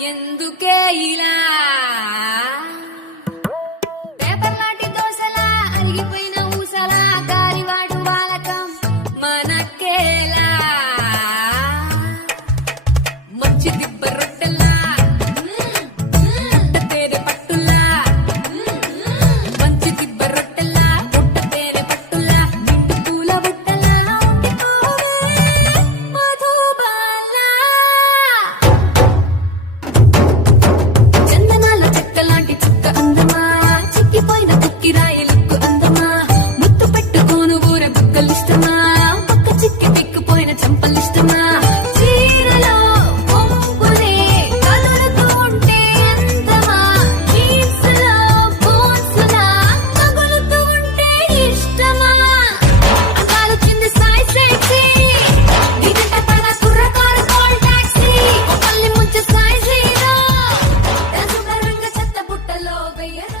ఎందుకే ఇలా పేపర్ లాంటి దోశలా అరిగిపోయిన ఊసలా గారివాడు వాలకం మనకేలా మంచి దిబ్బ రొట్టెలా పుట్ట తేనె పట్టులా మంచి దిబ్బ రొట్టెలా పుట్ట తేనె పట్టులా నిండు పూల బుట్టలా ఉండిపోవే మధుబాల చందనాల చెక్కలాంటి చుక్క అందమా చిక్కిపోయిన కుక్కిరాయి లుక్కు అందమా ముత్తు పెట్టుకోను ఊరే బుక్కలిష్టమా పక్క చిక్కి పిక్కుపోయిన చంపలిష్టమా చీరలో పొంగులే కదులుతూ ఉంటే అందమా జీన్స్లో బోన్సులా తగులుతూ ఉంటే ఇష్టమా అందాలు కింది సాయి సెక్సీ ఇదంట పడ కుర్రకారు కాల్ టాక్సీ పల్లి ముంచె సాయి జీరో రంగ చెత్త బుట్టలో వెయ్యరా